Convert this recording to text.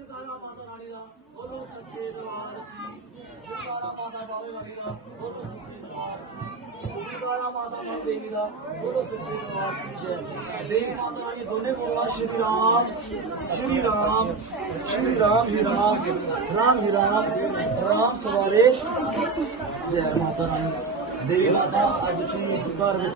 ਜੈਕਾਰਾ ਮਾਤਾ ਰਾਣੀ ਦਾ ਬੋਲੋ ਸੱਚੇ ਦਰਬਾਰ ਕੀ ਜੈਕਾਰਾ ਮਾਤਾ ਬਾਵੇ ਵਾਲੀ ਦਾ ਬੋਲੋ ਸੱਚੇ ਦਰਬਾਰ ਕੀ ਜੈਕਾਰਾ ਮਾਤਾ ਮਾਂ ਦੇਵੀ ਦਾ ਬੋਲੋ ਸੱਚੇ ਦਰਬਾਰ ਕੀ ਜੈ ਦੇਵੀ ਮਾਤਾ ਰਾਣੀ ਦੋਨੇ ਬੋਲਣਾ ਸ਼੍ਰੀ ਰਾਮ ਸ਼੍ਰੀ ਰਾਮ ਸ਼੍ਰੀ ਰਾਮ ਹੀ ਰਾਮ ਰਾਮ ਹੀ ਰਾਮ ਰਾਮ ਸਵਾਰੇ ਜੈ ਮਾਤਾ ਰਾਣੀ ਦੇਵੀ ਮਾਤਾ ਅੱਜ ਤੁਸੀਂ ਇਸ ਘਰ ਵਿੱਚ